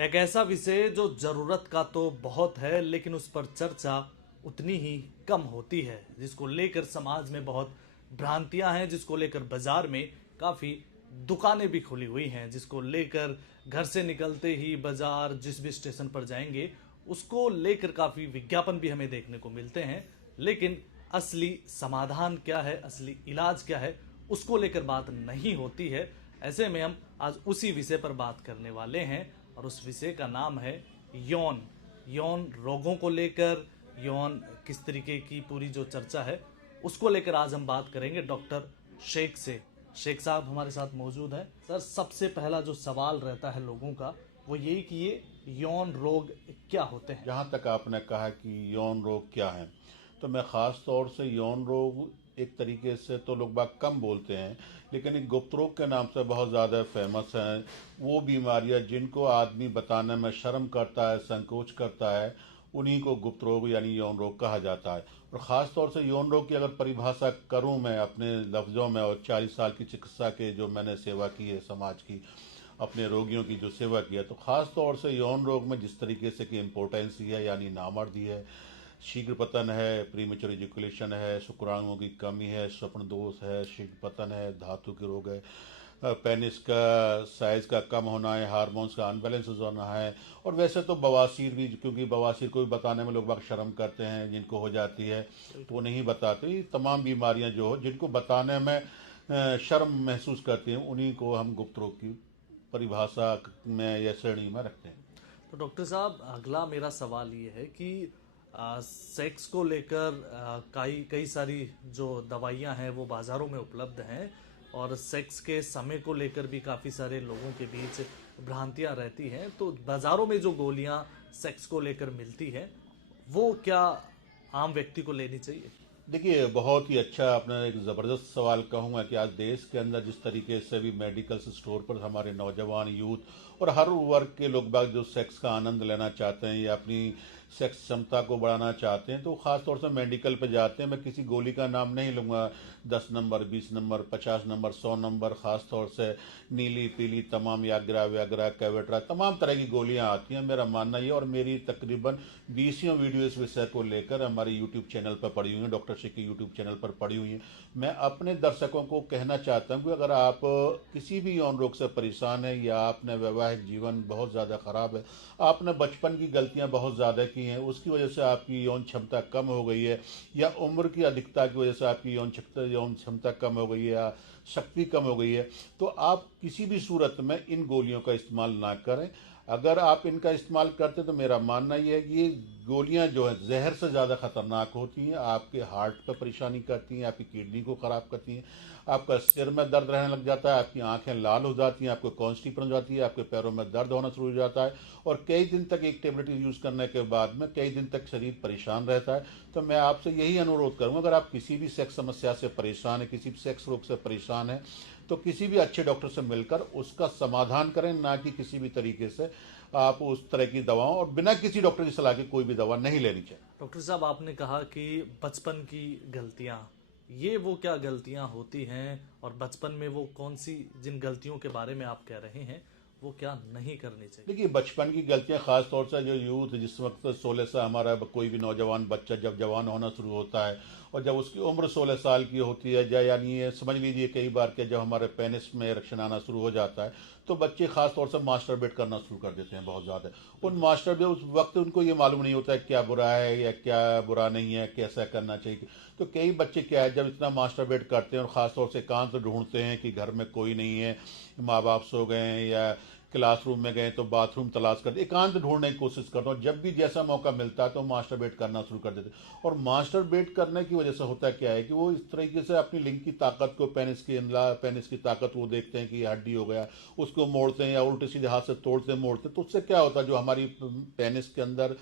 एक ऐसा विषय जो जरूरत का तो बहुत है लेकिन उस पर चर्चा उतनी ही कम होती है, जिसको लेकर समाज में बहुत भ्रांतियां हैं, जिसको लेकर बाजार में काफी दुकानें भी खुली हुई हैं, जिसको लेकर घर से निकलते ही बाजार जिस भी स्टेशन पर जाएंगे उसको लेकर काफी विज्ञापन भी हमें देखने को मिलते हैं। लेकिन असली समाधान क्या है, असली इलाज क्या है, उसको लेकर बात नहीं होती है। ऐसे में हम आज उसी विषय पर बात करने वाले हैं और उस विषय का नाम है यौन यौन रोगों को लेकर, यौन किस तरीके की पूरी जो चर्चा है उसको लेकर आज हम बात करेंगे डॉक्टर शेख से। शेख साहब हमारे साथ मौजूद हैं। सर, सबसे पहला जो सवाल रहता है लोगों का वो यही कि ये यौन रोग क्या होते हैं। जहाँ तक आपने कहा कि यौन रोग क्या है, तो मैं ख़ास तौर से यौन रोग एक तरीके से तो लोग बाग कम बोलते हैं, लेकिन एक गुप्त रोग के नाम से बहुत ज़्यादा फेमस हैं। वो बीमारियाँ जिनको आदमी बताने में शर्म करता है, संकोच करता है, उन्हीं को गुप्त रोग यानी यौन रोग कहा जाता है। और ख़ास तौर से यौन रोग की अगर परिभाषा करूं मैं अपने लफ्ज़ों में, और 40 साल की चिकित्सा के जो मैंने सेवा की है समाज की, अपने रोगियों की जो सेवा किया, तो ख़ास तौर से यौन रोग में जिस तरीके से कि इम्पोर्टेंसी है यानी नामर्दी है, शीघ्र पतन है, प्रीमेच्योर इजैकुलेशन है, शुक्राणुओं की कमी है, स्वप्न दोष है, शीघ्र पतन है, धातु के रोग है, पेनिस का साइज का कम होना है, हार्मोन्स का अनबैलेंस होना है। और वैसे तो बवासीर भी, क्योंकि बवासीर को भी बताने में लोग बाग शर्म करते हैं, जिनको हो जाती है तो वो नहीं बताते। ये तमाम बीमारियां जो हो जिनको बताने में शर्म महसूस करती हैं, उन्हीं को हम गुप्त रोग की परिभाषा में या श्रेणी में रखते हैं। तो डॉक्टर साहब, अगला मेरा सवाल ये है कि सेक्स को लेकर कई कई सारी जो दवाइयां हैं वो बाज़ारों में उपलब्ध हैं, और सेक्स के समय को लेकर भी काफ़ी सारे लोगों के बीच भ्रांतियां रहती हैं। तो बाज़ारों में जो गोलियां सेक्स को लेकर मिलती हैं वो क्या आम व्यक्ति को लेनी चाहिए। देखिए, बहुत ही अच्छा आपने एक ज़बरदस्त सवाल कहूँगा कि आज देश के अंदर जिस तरीके से भी मेडिकल स्टोर पर हमारे नौजवान यूथ और हर वर्ग के लोग बाग जो सेक्स का आनंद लेना चाहते हैं या अपनी सेक्स क्षमता को बढ़ाना चाहते हैं, तो ख़ास तौर से मेडिकल पे जाते हैं। मैं किसी गोली का नाम नहीं लूँगा, 10 नंबर, 20 नंबर, 50 नंबर, 100 नंबर, ख़ास तौर से नीली पीली तमाम याग्रा व्याग्रा कैवेट्रा तमाम तरह की गोलियां आती हैं। मेरा मानना ये, और मेरी तकरीबन 20 वीडियो इस विषय को लेकर हमारे यूट्यूब चैनल पर पड़ी हुई हैं, डॉक्टर शेख के यूट्यूब चैनल पर पड़ी हुई हैं। मैं अपने दर्शकों को कहना चाहता हूं कि अगर आप किसी भी यौन रोग से परेशान है, या आपने वैवाहिक जीवन बहुत ज़्यादा ख़राब है, आपने बचपन की गलतियां बहुत ज़्यादा की हैं, उसकी वजह से आपकी यौन क्षमता कम हो गई है, या उम्र की अधिकता की वजह से आपकी यौन क्षमता कम हो गई है, या शक्ति कम हो गई है, तो आप किसी भी सूरत में इन गोलियों का इस्तेमाल ना करें। अगर आप इनका इस्तेमाल करते तो मेरा मानना यह है कि ये गोलियां जो है जहर से ज़्यादा खतरनाक होती हैं, आपके हार्ट पर परेशानी करती हैं, आपकी किडनी को ख़राब करती हैं, आपका सिर में दर्द रहने लग जाता है, आपकी आंखें लाल हो जाती हैं, आपको कॉन्स्टिपेशन हो जाती है, आपके पैरों में दर्द होना शुरू हो जाता है, और कई दिन तक एक टेबलेट यूज़ करने के बाद में कई दिन तक शरीर परेशान रहता है। तो मैं आपसे यही अनुरोध करूँगा, अगर आप किसी भी सेक्स समस्या से परेशान है, किसी भी सेक्स रोग से परेशान है, तो किसी भी अच्छे डॉक्टर से मिलकर उसका समाधान करें, ना कि किसी भी तरीके से आप उस तरह की दवाओं और बिना किसी डॉक्टर की सलाह के कोई भी दवा नहीं लेनी चाहिए। डॉक्टर साहब, आपने कहा कि बचपन की गलतियां, ये वो क्या गलतियां होती हैं, और बचपन में वो कौन सी, जिन गलतियों के बारे में आप कह रहे हैं वो क्या नहीं करनी चाहिए। देखिए, बचपन की गलतियां खास तौर से जो यूथ जिस वक्त 16 से हमारा कोई भी नौजवान बच्चा जब जवान होना शुरू होता है, और जब उसकी उम्र 16 साल की होती है, यानी ये समझ लीजिए कई बार के जब हमारे पेनिस में इरेक्शन आना शुरू हो जाता है, तो बच्चे खास तौर से मास्टरबेट करना शुरू कर देते हैं बहुत ज़्यादा। उन मास्टरबेट उस वक्त उनको ये मालूम नहीं होता है क्या बुरा है या क्या बुरा नहीं है, कैसा करना चाहिए। तो कई बच्चे क्या है, जब इतना मास्टरबेट करते हैं और ख़ास तौर से एकांत ढूंढते हैं कि घर में कोई नहीं है, माँ बाप सो गए हैं, या क्लासरूम में गए तो बाथरूम तलाश करते, एकांत ढूंढने की कोशिश करते हैं, जब भी जैसा मौका मिलता है तो मास्टरबेट करना शुरू कर देते। और मास्टरबेट करने की वजह से होता क्या है कि वो इस तरीके से अपनी लिंग की ताकत को, पेनिस की ताकत वो देखते हैं कि ये हड्डी हो गया, उसको मोड़ते हैं या उल्टे सीधे हाथ से तोड़ते मोड़ते, तो उससे क्या होता है, जो हमारी पेनिस के अंदर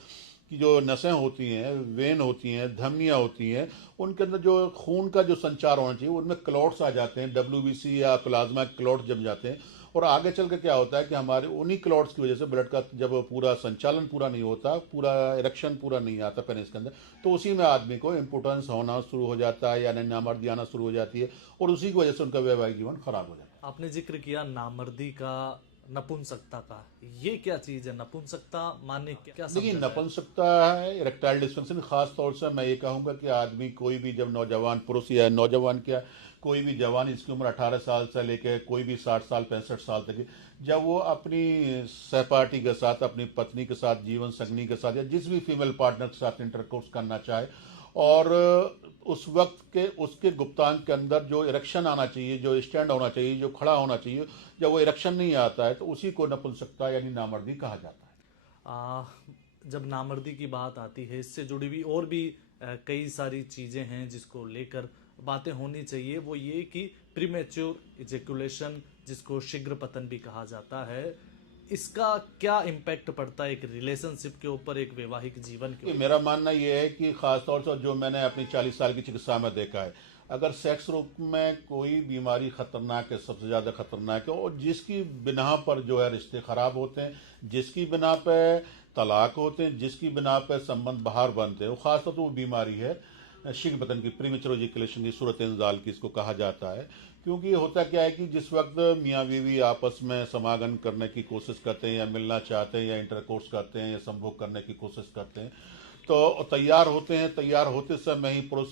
की जो नसें होती हैं, वेन होती हैं, धमनियाँ होती हैं, उनके अंदर जो खून का जो संचार होना चाहिए, उनमें क्लॉट्स आ जाते हैं, WBC या प्लाज्मा क्लॉट्स जम जाते हैं। और आगे चल के क्या होता है कि हमारे उन्हीं क्लॉट्स की वजह से ब्लड का जब पूरा संचालन पूरा नहीं होता, पूरा इरेक्शन पूरा नहीं आता पेनिस के अंदर, तो उसी में आदमी को इम्पोर्टेंस होना शुरू हो जाता है, यानी नामर्दी आना शुरू हो जाती है, और उसी की वजह से उनका वैवाहिक जीवन खराब हो जाता है। आपने जिक्र किया नामर्दी का, नपुंसकता का, ये क्या चीज है? नपुंसकता माने क्या देखिए, समझा जाए? नपुंसकता है इरेक्टाइल डिस्फंक्शन। खास तौर से मैं ये कहूँगा कि आदमी कोई भी जब नौजवान पुरुष या नौजवान क्या कोई भी जवान, इसकी उम्र 18 साल से लेकर कोई भी 60 साल 65 साल तक की, जब वो अपनी सहपाठी के साथ, अपनी पत्नी के साथ, जीवन संगनी के साथ या जिस भी फीमेल पार्टनर के साथ इंटरकोर्स करना चाहे, और उस वक्त के उसके गुप्तांग के अंदर जो इरेक्शन आना चाहिए, जो स्टैंड होना चाहिए, जो खड़ा होना चाहिए, जब वो इरेक्शन नहीं आता है तो उसी को नपुंसकता यानी नामर्दी कहा जाता है। आ, जब नामर्दी की बात आती है, इससे जुड़ी हुई और भी कई सारी चीज़ें हैं जिसको लेकर बातें होनी चाहिए। वो ये कि प्रीमेच्योर इजेकुलेशन, जिसको शीघ्र पतन भी कहा जाता है, इसका क्या इम्पैक्ट पड़ता है एक रिलेशनशिप के ऊपर, एक वैवाहिक जीवन के ऊपर? मेरा मानना यह है कि खासतौर से जो मैंने अपनी 40 साल की चिकित्सा में देखा है, अगर सेक्स रूप में कोई बीमारी खतरनाक है, सबसे ज़्यादा खतरनाक है, और जिसकी बिना पर जो है रिश्ते खराब होते हैं, जिसकी बिना पे तलाक होते हैं, जिसकी बिना पे संबंध बाहर बनते हैं, वो खासतौर पर वो बीमारी है शीघ्र पतन की, प्रीमेच्योर इजैकुलेशन की, सूरत इंजाल की इसको कहा जाता है। क्योंकि होता क्या है कि जिस वक्त मियाँ बीवी आपस में समागम करने की कोशिश करते हैं, या मिलना चाहते हैं, या इंटरकोर्स करते हैं, या संभोग करने की कोशिश करते हैं, तो तैयार होते हैं, तैयार होते समय ही पुरुष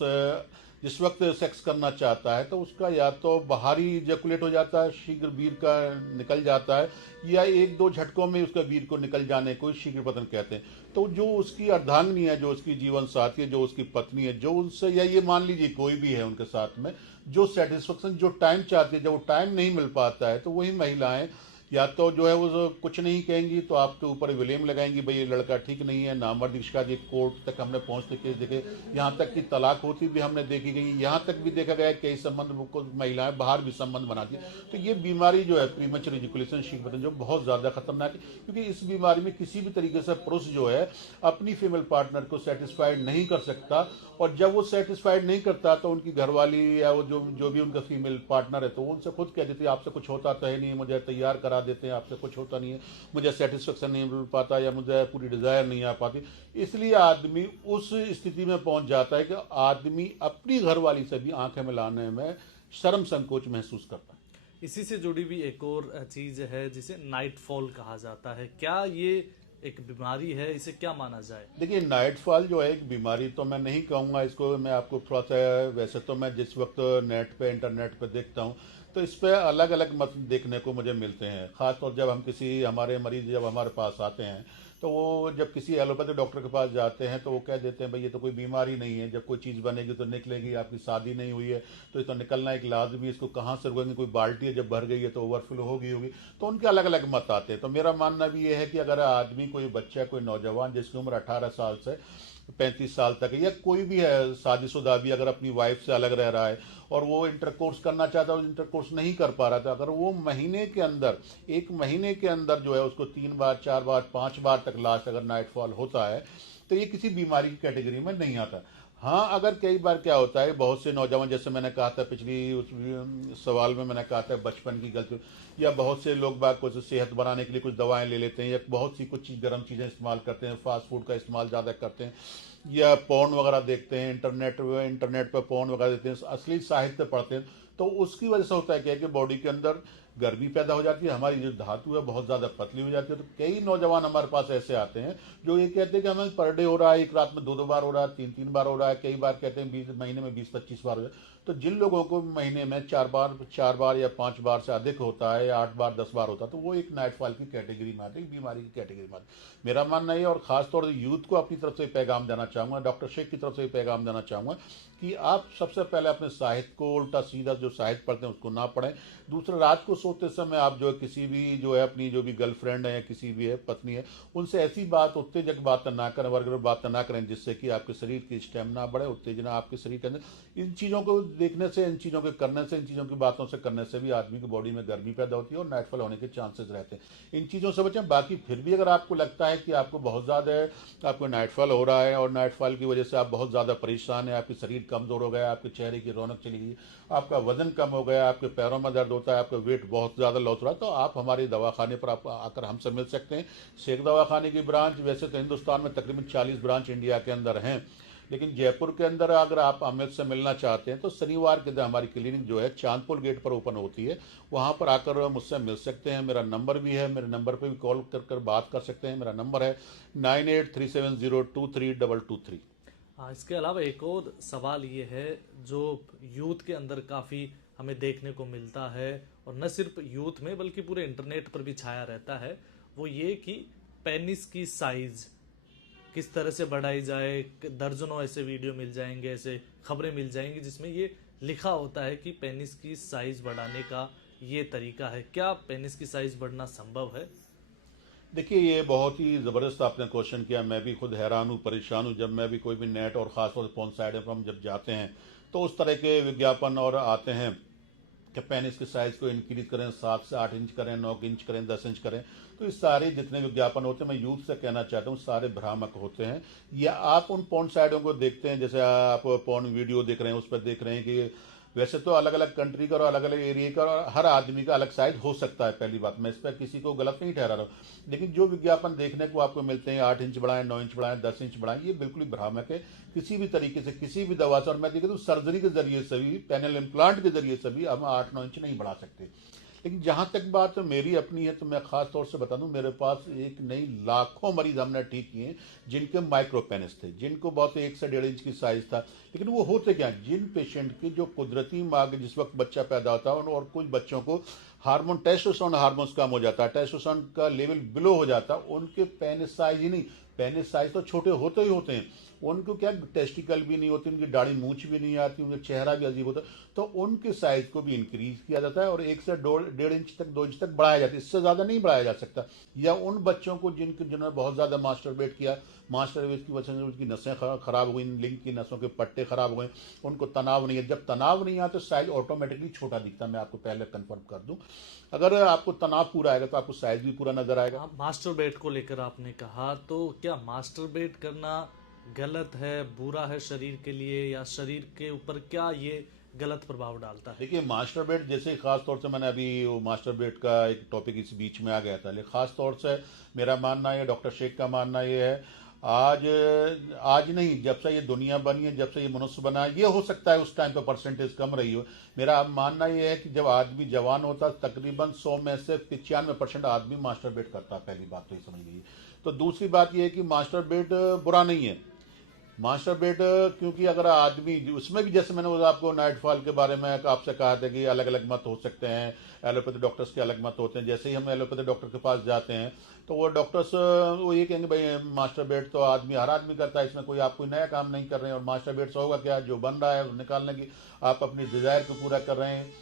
जिस वक्त सेक्स करना चाहता है तो उसका या तो बाहरी इजैकुलेट हो जाता है, शीघ्र वीर का निकल जाता है, या एक दो झटकों में उसका वीर को निकल जाने को शीघ्र पतन कहते हैं। तो जो उसकी अर्धांगिनी है, जो उसकी जीवन साथी है, जो उसकी पत्नी है, जो उनसे, या ये मान लीजिए कोई भी है उनके साथ में, जो सेटिस्फेक्शन, जो टाइम चाहती है, जब वो टाइम नहीं मिल पाता है, तो वही महिलाएं या तो जो है वो कुछ नहीं कहेंगी, तो आपके ऊपर विलेम लगाएंगी, भाई ये लड़का ठीक नहीं है, नामर्दी का, ये कोर्ट तक हमने पहुंचते के देखे, यहाँ तक कि तलाक होती भी हमने देखी गई, यहाँ तक भी देखा गया कई संबंध को महिलाएं बाहर भी संबंध बनाती। तो ये बीमारी जो है प्रीमेच्योर इजैकुलेशन शीघ्र पतन, जो बहुत ज्यादा खतरनाक है, क्योंकि इस बीमारी में किसी भी तरीके से पुरुष जो है अपनी फीमेल पार्टनर को सेटिस्फाइड नहीं कर सकता, और जब वो सेटिस्फाइड नहीं करता तो उनकी घरवाली या वो जो भी उनका फीमेल पार्टनर है, तो वो उनसे खुद कह देती है आपसे कुछ होता तो है नहीं, मुझे तैयार करा देते हैं, आपसे कुछ होता नहीं है, मुझे सेटिस्फेक्शन नहीं मिल पाता, या मुझे पूरी डिजायर नहीं आ पाती। इसलिए आदमी उस स्थिति में पहुंच जाता है कि आदमी अपनी घरवाली से भी आंखें मिलाने में शर्म संकोच महसूस करता है। इसी से जुड़ी हुई एक और चीज है जिसे नाइटफॉल कहा जाता है। क्या ये एक बीमारी है? इसे क्या माना जाए? देखिए, नाइटफॉल जो है एक बीमारी तो मैं नहीं कहूँगा इसको, मैं आपको थोड़ा सा, वैसे तो मैं जिस वक्त नेट पे, इंटरनेट पे देखता हूँ, तो इस पे अलग अलग मत देखने को मुझे मिलते हैं। खासतौर जब हम किसी, हमारे मरीज जब हमारे पास आते हैं, तो वो जब किसी एलोपैथिक डॉक्टर के पास जाते हैं तो वो कह देते हैं भाई ये तो कोई बीमारी नहीं है, जब कोई चीज़ बनेगी तो निकलेगी, आपकी शादी नहीं हुई है तो ये तो निकलना एक लाजमी, इसको कहाँ से रुकेंगे, कोई बाल्टी है जब भर गई है तो ओवरफ्लो होगी। तो उनके अलग अलग मत आते हैं। तो मेरा मानना भी ये है कि अगर आदमी, कोई बच्चा, कोई नौजवान जिसकी उम्र 18 साल से 35 साल तक है, या कोई भी है शादीशुदा भी, अगर अपनी वाइफ से अलग रह रहा है और वो इंटरकोर्स करना चाहता है और इंटरकोर्स नहीं कर पा रहा था, अगर वो महीने के अंदर, एक महीने के अंदर जो है उसको 3 बार 4 बार 5 बार तक लास्ट अगर नाइटफॉल होता है, तो ये किसी बीमारी की कैटेगरी में नहीं आता। हाँ, अगर कई बार क्या होता है, बहुत से नौजवान, जैसे मैंने कहा था पिछली उस सवाल में मैंने कहा था बचपन की गलती, या बहुत से लोग बाग कुछ सेहत बनाने के लिए कुछ दवाएं ले लेते हैं, या बहुत सी कुछ गर्म चीज़ें इस्तेमाल करते हैं, फास्ट फूड का इस्तेमाल ज़्यादा करते हैं, या पोर्न वगैरह देखते हैं, इंटरनेट पर पोर्न वगैरह देखते हैं, असली साहित्य पढ़ते हैं, तो उसकी वजह से होता है क्या कि बॉडी के अंदर गर्मी पैदा हो जाती है, हमारी जो धातु है बहुत ज़्यादा पतली हो जाती है। तो कई नौजवान हमारे पास ऐसे आते हैं जो ये कहते हैं कि हमें पर डे हो रहा है, एक रात में 2 बार हो रहा है, 3 बार हो रहा है, कई बार कहते हैं 20 महीने में 20-25 बार हो जाए। तो जिन लोगों को महीने में 4 बार या 5 बार से अधिक होता है, या 8 बार 10 बार होता है, तो वो एक नाइटफॉल की कैटेगरी में आते हैं, बीमारी की कैटेगरी में आते हैं। मेरा मानना है, और खासतौर से यूथ को अपनी तरफ से पैगाम देना चाहूँगा, डॉक्टर शेख की तरफ से पैगाम देना चाहूँगा कि आप सबसे पहले अपने साहित्य को, उल्टा सीधा जो साहित्य पढ़ते हैं उसको ना पढ़ें। दूसरा, रात को सोते समय आप जो है किसी भी जो है अपनी जो भी गर्लफ्रेंड है या किसी भी है पत्नी है, उनसे ऐसी बात, उत्तेजक बात ना करें, वर्गर बात ना करें जिससे कि आपके शरीर की स्टेमिना बढ़े, उत्तेजना आपके शरीर के अंदर। इन चीज़ों को देखने से, इन चीज़ों के करने से, इन चीज़ों की बातों से करने से भी आदमी की बॉडी में गर्मी पैदा होती है और नाइटफॉल होने के चांसेस रहते हैं। इन चीज़ों से बचें। बाकी फिर भी अगर आपको लगता है कि आपको बहुत ज़्यादा आपको नाइटफॉल हो रहा है और नाइटफॉल की वजह से आप बहुत ज़्यादा परेशान है, आपके शरीर कमज़ोर हो गया, आपके चेहरे की रौनक चली गई, आपका वजन कम हो गया, आपके पैरों में दर्द होता है, आपका वेट बहुत ज़्यादा लॉस हो रहा है, तो आप हमारे दवाखाने पर आप आकर हमसे मिल सकते हैं। शेख दवाखाने की ब्रांच, वैसे तो हिंदुस्तान में तकरीबन 40 ब्रांच इंडिया के अंदर हैं, लेकिन जयपुर के अंदर अगर आप अमित से मिलना चाहते हैं तो शनिवार के दिन हमारी क्लिनिक जो है चांदपुर गेट पर ओपन होती है, वहाँ पर आकर मुझसे मिल सकते हैं। मेरा नंबर भी है, मेरे नंबर पे भी कॉल कर बात कर सकते हैं। मेरा नंबर है 9837023223। हाँ, इसके अलावा एक और सवाल ये है जो यूथ के अंदर काफ़ी हमें देखने को मिलता है, और न सिर्फ यूथ में बल्कि पूरे इंटरनेट पर भी छाया रहता है, वो ये कि पेनिस की साइज किस तरह से बढ़ाई जाए। दर्जनों ऐसे वीडियो मिल जाएंगे, ऐसे खबरें मिल जाएंगी जिसमें ये लिखा होता है कि पेनिस की साइज बढ़ाने का ये तरीका है। क्या पेनिस की साइज बढ़ना संभव है? देखिए, ये बहुत ही ज़बरदस्त आपने क्वेश्चन किया। मैं भी खुद हैरान हूँ, परेशान हूँ। जब मैं भी कोई भी नेट और ख़ासतौर से फोन साइड पर हम जब जाते हैं तो उस तरह के विज्ञापन और आते हैं कि पेनिस की साइज़ को इंक्रीज करें, 7 से 8 इंच करें, 9 इंच करें, 10 इंच करें। तो ये सारे जितने विज्ञापन होते हैं, मैं यूथ से कहना चाहता हूँ, सारे भ्रामक होते हैं। या आप उन पोर्न साइटों को देखते हैं, जैसे आप पोर्न वीडियो देख रहे हैं, उस पर देख रहे हैं कि वैसे तो अलग अलग कंट्री का और अलग अलग एरिया का और हर आदमी का अलग साइज हो सकता है। पहली बात, मैं इस पर किसी को गलत नहीं ठहरा रहा हूँ, लेकिन जो विज्ञापन देखने को आपको मिलते हैं 8 इंच बढ़ाएं, 9 इंच बढ़ाएं, 10 इंच बढ़ाएं, ये बिल्कुल ही भ्रामक है। किसी भी तरीके से, किसी भी दवा से, और मैं देखिए तो सर्जरी के जरिए से भी, पेनल इम्प्लांट के जरिए से भी हम 8-9 इंच नहीं बढ़ा सकते। लेकिन जहां तक बात मेरी अपनी है तो मैं खास तौर से बता दूं, मेरे पास एक नहीं लाखों मरीज हमने ठीक किए जिनके माइक्रो पेनिस थे, जिनको बहुत 1 से 1.5 इंच की साइज था। लेकिन वो होते क्या, जिन पेशेंट की जो कुदरती माँ के जिस वक्त बच्चा पैदा होता है, और कुछ बच्चों को हार्मोन, टेस्टोस्टेरोन हार्मोन्स कम हो जाता है, टेस्टोस्टेरोन का लेवल बिलो हो जाता है, उनके पेनिस साइज ही नहीं, पेनिस साइज तो छोटे होते ही होते हैं, उनको क्या टेस्टिकल भी नहीं होती, उनकी दाढ़ी मूछ भी नहीं आती, उनका चेहरा भी अजीब होता है, तो उनके साइज को भी इंक्रीज किया जाता है और 1 से 1.5 इंच तक, 2 इंच तक बढ़ाया जाता है। इससे ज्यादा नहीं बढ़ाया जा सकता। या उन बच्चों को जिन्होंने बहुत ज्यादा मास्टरबेट किया, मास्टरबेट की वजह से उनकी नसें खराब हुई, लिंग की नसों के पट्टे खराब हुए, उनको तनाव नहीं है। जब तनाव नहीं आता तो साइज ऑटोमेटिकली छोटा दिखता है। मैं आपको पहले कंफर्म कर दूं, अगर आपको तनाव पूरा आएगा तो आपको साइज भी पूरा नजर आएगा। आप मास्टरबेट को लेकर आपने कहा, तो क्या मास्टरबेट करना गलत है, बुरा है शरीर के लिए, या शरीर के ऊपर क्या ये गलत प्रभाव डालता है? देखिए, मास्टरबेट जैसे खास तौर से मैंने अभी वो मास्टरबेट का एक टॉपिक इस बीच में आ गया था, लेकिन खास तौर से मेरा मानना है, डॉक्टर शेख का मानना ये है, आज आज नहीं, जब से ये दुनिया बनी है, जब से ये मनुष्य बना है, ये हो सकता है उस टाइम पे परसेंटेज कम रही हो। मेरा मानना ये है कि जब आदमी जवान होता है तकरीबन 100 में से 95% आदमी मास्टरबेट करता है। पहली बात तो ये समझ लीजिए। तो दूसरी बात ये है कि मास्टरबेट बुरा नहीं है। मास्टरबेट क्योंकि अगर आदमी उसमें भी, जैसे मैंने आपको नाइटफॉल के बारे में आपसे कहा था कि अलग अलग मत हो सकते हैं, एलोपैथी डॉक्टर्स के अलग मत होते हैं। जैसे ही हम एलोपैथी डॉक्टर के पास जाते हैं तो वो डॉक्टर्स वो ये कहेंगे भाई मास्टरबेट तो हर आदमी करता है, इसमें कोई आप कोई नया काम नहीं कर रहे हैं, और मास्टरबेट से होगा क्या, जो बन रहा है निकालने की, आप अपनी डिजायर को पूरा कर रहे हैं।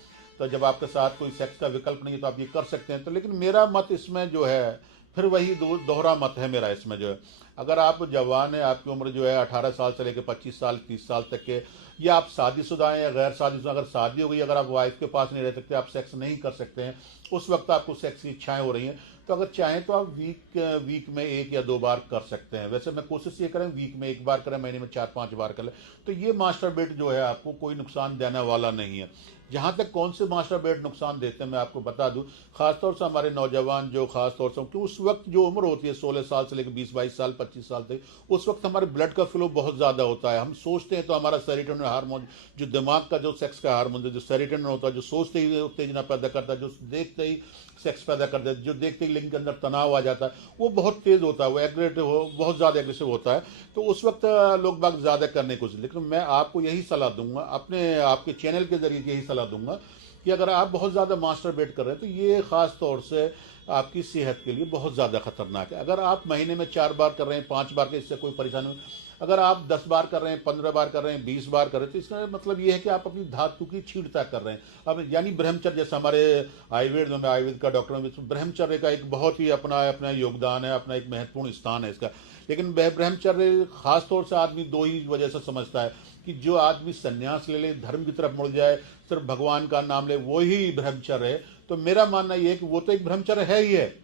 तो जब आपके साथ कोई सेक्स का विकल्प नहीं है तो आप ये कर सकते हैं। तो लेकिन मेरा मत इसमें जो है, फिर वही दोहरा मत है मेरा इसमें जो है, अगर आप जवान है, आपकी उम्र जो है 18 साल से लेकर 25 साल 30 साल तक के, या आप शादीशुदा हैं या गैर शादीशुदा, अगर शादी हो गई, अगर आप वाइफ के पास नहीं रह सकते, आप सेक्स नहीं कर सकते हैं, उस वक्त आपको सेक्स की इच्छाएं हो रही हैं, तो अगर चाहें तो आप वीक में 1 या 2 बार कर सकते हैं। वैसे मैं कोशिश ये करें वीक में 1 बार करें, महीने में 4-5 बार करें, तो ये मास्टरबेट जो है आपको कोई नुकसान देने वाला नहीं है। जहां तक कौन से मास्टरबेट नुकसान देते हैं मैं आपको बता दूं, खासतौर से हमारे नौजवान जो खासतौर से, क्योंकि उस वक्त जो उम्र होती है 16 साल से लेकर 20-22 साल 25 साल तक, उस वक्त हमारे ब्लड का फ्लो बहुत ज्यादा होता है। हम सोचते हैं तो हमारा सेरोटोनिन हार्मोन, जो दिमाग का जो सेक्स का हार्मोन, जो सेरोटोनिन होता है, जो सोचते ही उत्तेजना पैदा करता है, जो देखते ही सेक्स पैदा करता है, जो देखते ही लिंग के अंदर तनाव आ जाता है, वो बहुत तेज होता है, वो एग्रेसिव बहुत ज्यादा एग्रेसिव होता है। तो उस वक्त लोग बाग ज्यादा करने की कोशिश, लेकिन मैं आपको यही सलाह दूंगा, अपने आपके चैनल के जरिए यही सलाह दूंगा कि अगर आप बहुत ज्यादा मास्टरबेट कर रहे हैं तो ये खास तौर से आपकी सेहत के लिए बहुत ज्यादा खतरनाक है। अगर आप महीने में 4 बार कर रहे हैं, 5 बार के, इससे कोई परेशानी नहीं। अगर आप 10 बार कर रहे हैं, 15 बार कर रहे हैं, 20 बार कर रहे हैं, तो इसका मतलब ये है कि आप अपनी धातु की छीड़ता कर रहे हैं। अब यानी ब्रह्मचर्य, जैसे हमारे आयुर्वेद में, आयुर्वेद का डॉक्टर में, ब्रह्मचर्य का एक बहुत ही अपना योगदान है, अपना एक महत्वपूर्ण स्थान है इसका। लेकिन ब्रह्मचर्य खासतौर से आदमी 2 ही वजह से समझता है कि जो आदमी संन्यास ले ले, धर्म की तरफ मुड़ जाए, सिर्फ भगवान का नाम ले, वो ही ब्रह्मचर्य है। तो मेरा मानना यह है कि वो तो एक ब्रह्मचर्य है ही है,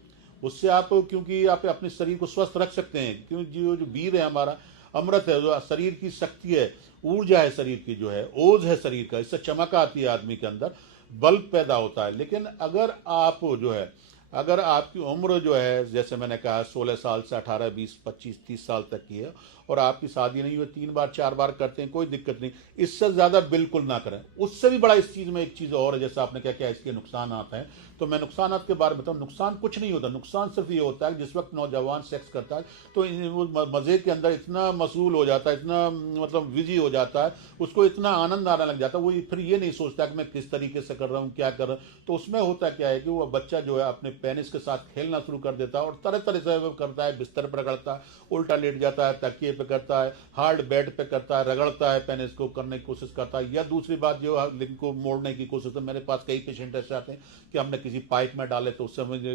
उससे आप, क्योंकि आप अपने शरीर को स्वस्थ रख सकते हैं, क्योंकि जो वीर है हमारा, अमृत है, जो शरीर की शक्ति है, ऊर्जा है शरीर की, जो है ओज है शरीर का, इससे चमक आती है, आदमी के अंदर बल पैदा होता है। लेकिन अगर आप जो है अगर आपकी उम्र जो है जैसे मैंने कहा 16 साल से 18, 20, 25, 30 साल तक की है और आपकी शादी नहीं हुई, 3 बार 4 बार करते हैं, कोई दिक्कत नहीं। इससे ज़्यादा बिल्कुल ना करें। उससे भी बड़ा इस चीज़ में एक चीज़ और है, जैसे आपने क्या इसके नुकसान आते हैं, तो मैं नुकसान के बारे में बताऊँ। नुकसान कुछ नहीं होता, नुकसान सिर्फ ये होता है कि जिस वक्त नौजवान सेक्स करता है तो वो मज़े के अंदर इतना मशगूल हो जाता है, इतना मतलब बिजी हो जाता है, उसको इतना आनंद आने लग जाता है, वो फिर ये नहीं सोचता कि मैं किस तरीके से कर रहा हूँ, क्या कर रहा हूँ। तो उसमें होता क्या है कि वो बच्चा जो है अपने पेनिस के साथ खेलना शुरू कर देता है और तरह तरह से वो करता है, बिस्तर पर रगड़ता है, उल्टा लेट जाता है, तकिए पे करता है, हार्ड बेड पे करता है, रगड़ता है, पेनिस को करने की कोशिश करता है। या दूसरी बात जो लिंक को मोड़ने की कोशिश है, मेरे पास कई पेशेंट ऐसे आते हैं कि हमने किसी पाइप में डाले तो उससे मुझे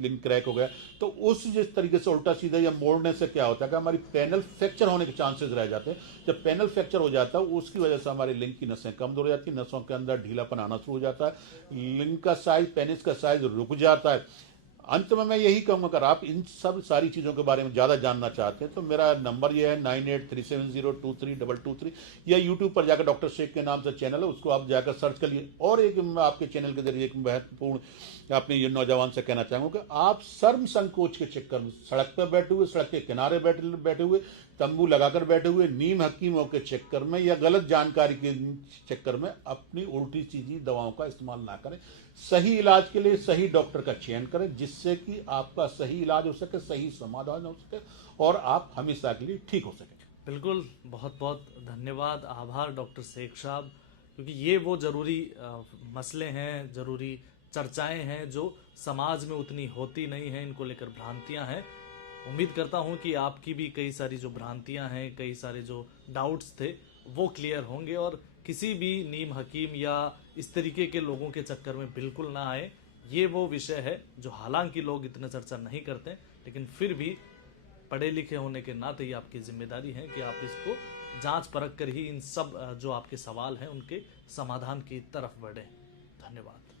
लिंक क्रैक हो गया। तो उस जिस तरीके से उल्टा सीधा या मोड़ने से क्या होता है कि हमारी पैनल फ्रैक्चर होने के चांसेस रह जाते हैं। जब पैनल फ्रैक्चर हो जाता है उसकी वजह से हमारी लिंक की नसें कमजोर हो जाती है, नसों के अंदर ढीलापन आना शुरू हो जाता है, लिंक का साइज, पेनिस का साइज रुक जाता है। अंत में मैं यही कहूंगा, अगर आप इन सब सारी चीज़ों के बारे में ज़्यादा जानना चाहते हैं तो मेरा नंबर ये है 9837023223, या यूट्यूब पर जाकर डॉक्टर शेख के नाम से चैनल है, उसको आप जाकर सर्च कर लिए। और एक मैं आपके चैनल के जरिए एक महत्वपूर्ण अपने ये नौजवान से कहना चाहूँगा कि आप शर्म संकोच के चक्कर में सड़क पर बैठे हुए, सड़क के किनारे बैठे हुए, तंबू लगाकर बैठे हुए, नीम हकीमों के चक्कर में या गलत जानकारी के चक्कर में अपनी उल्टी सीधी दवाओं का इस्तेमाल ना करें। सही इलाज के लिए सही डॉक्टर का चयन करें, जिससे कि आपका सही इलाज हो सके, सही समाधान हो सके और आप हमेशा के लिए ठीक हो सके। बिल्कुल, बहुत बहुत धन्यवाद, आभार डॉक्टर शेख साहब, क्योंकि ये वो ज़रूरी मसले हैं, ज़रूरी चर्चाएं हैं जो समाज में उतनी होती नहीं हैं, इनको लेकर भ्रांतियां हैं। उम्मीद करता हूं कि आपकी भी कई सारी जो भ्रांतियां हैं, कई सारे जो डाउट्स थे वो क्लियर होंगे और किसी भी नीम हकीम या इस तरीके के लोगों के चक्कर में बिल्कुल ना आए। ये वो विषय है जो हालांकि लोग इतना चर्चा नहीं करते, लेकिन फिर भी पढ़े लिखे होने के नाते ही आपकी जिम्मेदारी है कि आप इसको जांच परख कर ही इन सब जो आपके सवाल हैं उनके समाधान की तरफ बढ़ें। धन्यवाद।